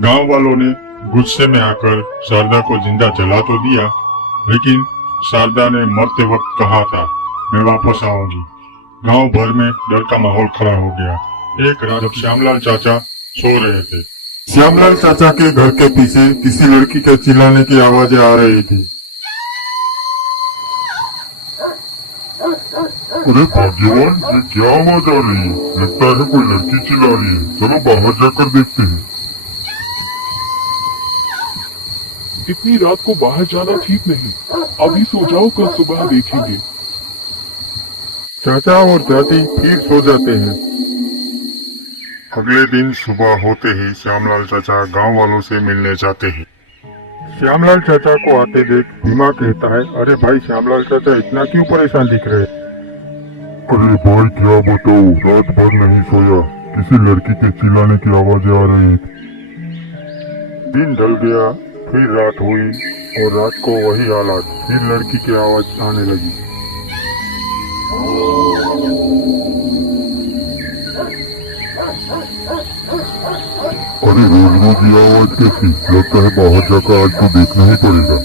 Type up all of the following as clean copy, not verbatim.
गांव वालों ने गुस्से में आकर शारदा को जिंदा जला तो दिया, लेकिन शारदा ने मरते वक्त कहा था, मैं वापस आऊंगी। गांव भर में डर का माहौल खड़ा हो गया। एक रात जब श्यामलाल चाचा सो रहे थे, श्यामलाल चाचा के घर के पीछे किसी लड़की के चिल्लाने की आवाजें आ रही थी। अरे भाग्यवान, ये क्या आवाज आ रही है? लगता है कोई लड़की चिल्ला रही है। चलो बाहर जाकर देखते हैं। इतनी रात को बाहर जाना ठीक नहीं। अभी सो जाओ, कल सुबह देखेंगे। चाचा और दादी फिर सो जाते हैं। अगले दिन सुबह होते ही श्यामलाल चाचा गांव वालों से मिलने जाते हैं। श्यामलाल चाचा को आते देख भीमा कहता है, अरे भाई श्यामलाल चाचा इतना क्यों परेशान दिख रहे? अरे भाई क्या बताओ, रात भर नहीं सोया, किसी लड़की के चिल्लाने की आवाजें आ रही थी। दिन ढल गया, फिर रात हुई और रात को वही हालात, फिर लड़की की आवाज आने लगी। अरे रोज रोज ये आवाज कैसी? लगता है बाहर जाकर आज तो देखना ही पड़ेगा।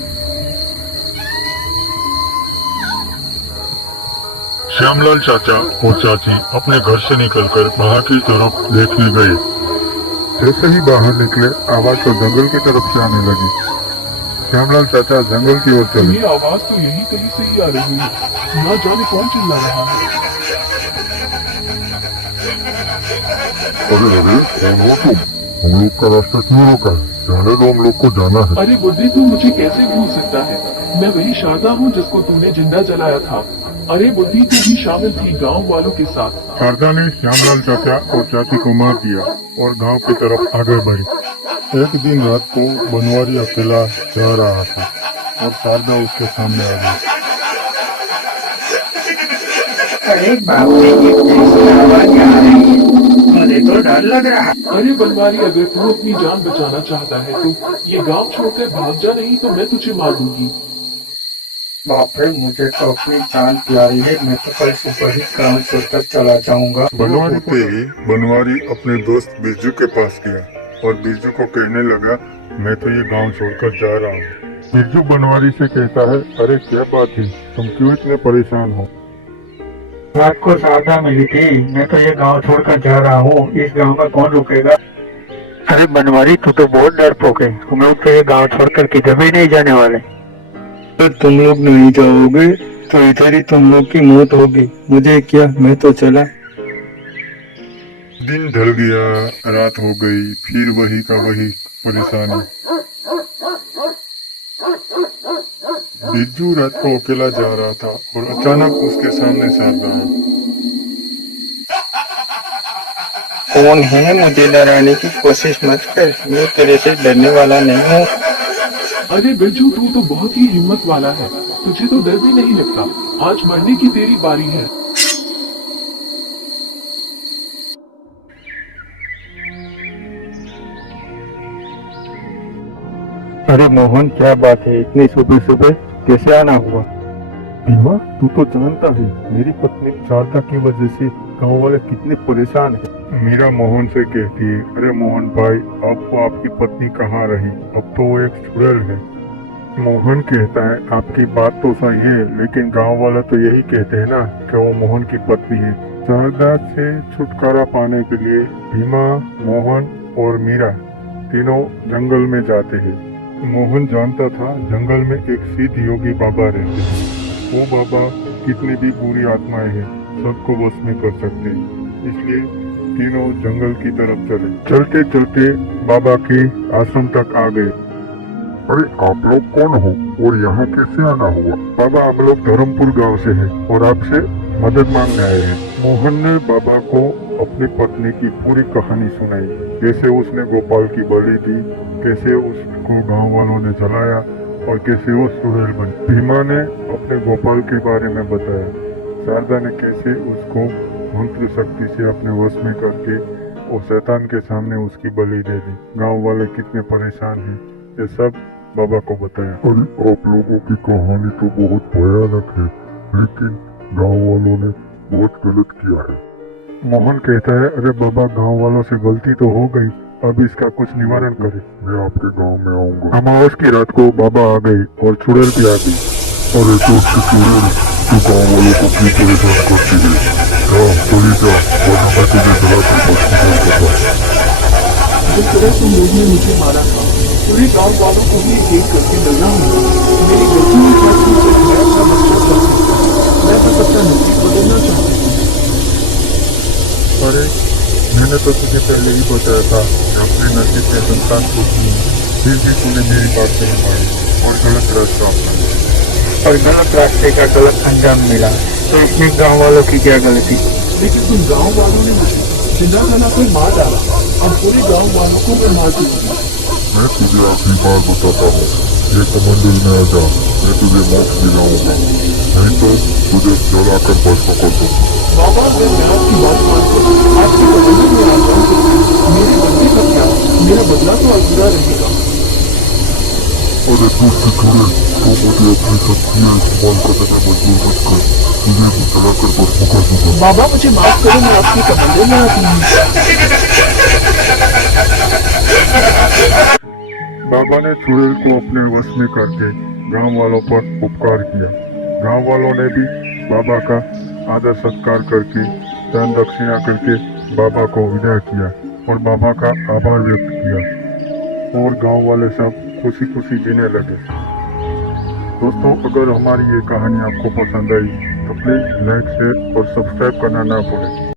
श्यामलाल चाचा और चाची अपने घर से निकलकर बाहर की तरफ देखने गए। जैसे ही बाहर निकले, आवाज तो जंगल की तरफ से आने लगी। श्यामलाल चाचा जंगल की ओर चले। ये आवाज तो यही कहीं से ही आ रही है। ना जाने कौन चिल्ला रहा है। अरे अरे, कौन हो तुम? हम लोग का रास्ता क्यों रोका है? जाने दो, हम लोग को जाना है। अरे बुद्धि, तू मुझे कैसे भूल सकता है? मैं वही शारदा हूँ जिसको तूने जिंदा जलाया था। अरे बुद्धि, तू भी शामिल थी गांव वालों के साथ। शारदा ने श्यामलाल चाचा और चाची को मार दिया और गांव की तरफ आगे बढ़ी। एक दिन रात को बनवारी अकेला जा रहा था और शारदा उसके सामने आ गई। अरे बाप रे, ये कैसी आवाज आ रही है? मुझे तो डर लग रहा है। अरे बनवारी, अगर तू अपनी जान बचाना चाहता है तो ये गांव छोड़कर भाग जा, नहीं तो मैं तुझे मार दूंगी। बाप रे, मुझे तो अपनी जान प्यारी है। मैं तो कल सुबह ही गाँव छोड़कर चला जाऊंगा। बनवारी होते ही बनवारी अपने दोस्त बिरजू के पास गया और बिरजू को कहने लगा, मैं तो ये गांव छोड़कर जा रहा हूँ। बिरजू बनवारी से कहता है, अरे क्या बात है, तुम क्यों इतने परेशान हो? रात को शारदा मिली थी, मैं तो ये गांव छोड़कर जा रहा हूँ। इस गांव में कौन रुकेगा? अरे बनवारी, तू तो बहुत डरपोक है। हम लोग तो ये गांव छोड़कर किधर भी नहीं जाने वाले। तो तुम लोग नहीं जाओगे तो इधर ही तुम लोग की मौत होगी। मुझे क्या, मैं तो चला। दिन ढल गया, रात हो गई, फिर वही का वही परेशानी। बिरजू रात को अकेला जा रहा था और अचानक उसके सामने शारदा आई। कौन है? मुझे डराने की कोशिश मत कर, मैं तेरे से डरने वाला नहीं हूँ। अरे बिरजू, तू तो बहुत ही हिम्मत वाला है। तुझे तो डर भी नहीं लगता। आज मरने की तेरी बारी है। अरे मोहन, क्या बात है? इतनी सुबह सुबह कैसे आना हुआ? भीमा, तू तो जानता है मेरी पत्नी शारदा की वजह से गाँव वाले कितने परेशान हैं। मीरा मोहन से कहती है, अरे मोहन भाई, आपको आपकी पत्नी कहाँ रही? अब तो वो एक चुड़ैल है। मोहन कहता है, आपकी बात तो सही है, लेकिन गांव वाले तो यही कहते हैं ना कि वो मोहन की पत्नी है। शारदा से छुटकारा पाने के लिए भीमा, मोहन और मीरा तीनों जंगल में जाते हैं। मोहन जानता था जंगल में एक सिद्ध योगी बाबा रहते हैं। वो बाबा कितनी भी बुरी आत्माएं हैं सबको वश में कर सकते हैं। इसलिए तीनों जंगल की तरफ चले। चलते चलते बाबा के आश्रम तक आ गए। अरे आप लोग कौन हो और यहाँ कैसे आना हुआ? बाबा, हम लोग धर्मपुर गांव से हैं और आपसे मदद मांगने आए हैं। मोहन ने बाबा को अपनी पत्नी की पूरी कहानी सुनाई, कैसे उसने गोपाल की बलि दी, कैसे उसको गांव वालों ने जलाया और कैसे वो चुड़ैल बनी। भीमा ने अपने गोपाल के बारे में बताया। शारदा ने कैसे उसको मंत्र शक्ति से अपने वश में करके और शैतान के सामने उसकी बलि दे दी। गांव वाले कितने परेशान हैं, ये सब बाबा को बताया। अरे आप लोगों की कहानी तो बहुत भयानक है, लेकिन गांव वालों ने बहुत गलत किया है। मोहन कहता है, अरे बाबा, गांव वालों से गलती तो हो गई, अब इसका कुछ निवारण करें। मैं आपके गांव में आऊंगा। अमावस की रात को बाबा आ गई और चुड़ैल भी आ गई। अरे दोस्त चुड़ैल, तू गांव वालों को क्यों परेशान करती है? जा चली जा, वरना मैं तुझे जलाकर भस्म कर दूंगा। जिस तरह तुम लोग ने मुझे मारा था, पूरे गांव वालों को भी एक करके डरना होगा। मेरी गलती में क्या चूक है, मैं अपना बच्चा चाहती हूँ। मैं बस अपना नसीब बदलना चाहती हूँ। अरे मैंने तो तुझे पहले ही बताया था कि अपने नसीब के संतान को चुनो। फिर भी तूने मेरी बात नहीं मानी और गलत रास्ता अपना लिया। और गलत रास्ते का गलत अंजाम मिला, तो इसमें गांव वालों की क्या गलती? लेकिन तुम गांव वालों ने मुझे जिंदा जला कर मार डाला। अब पूरे गांव वालों को मैं मार दूंगी। मैं तुझे आखिरी बार बताता हूँ, ये कमंडल में आ जा, मैं तुझे मोक्ष दिलाऊंगा, नहीं तो तुझे जलाकर भस्म कर दूंगा। बाबा, अगर मैं आपकी बात मानकर आपके कमंडल में आ जाऊं तो मेरे बदले का क्या? मेरा बदला तो अधूरा रहेगा। अरे दोस्त चुड़ैल, तो मुझे अपनी शक्तियाँ इस्तेमाल करने में मजबूर मत कर, तुझे भी जलाकर भस्म कर दूंगा। बाबा, मुझे माफ करो, मैं आपके कमंडल में आती हूँ। बाबा ने चुड़ैल को अपने वश में करके गांव वालों पर उपकार किया। गांव वालों ने भी बाबा का आदर सत्कार करके दान दक्षिणा करके बाबा को विदा किया और बाबा का आभार व्यक्त किया और गांव वाले सब खुशी खुशी जीने लगे। दोस्तों, अगर हमारी ये कहानी आपको पसंद आई तो प्लीज लाइक शेयर और सब्सक्राइब करना ना भूलें।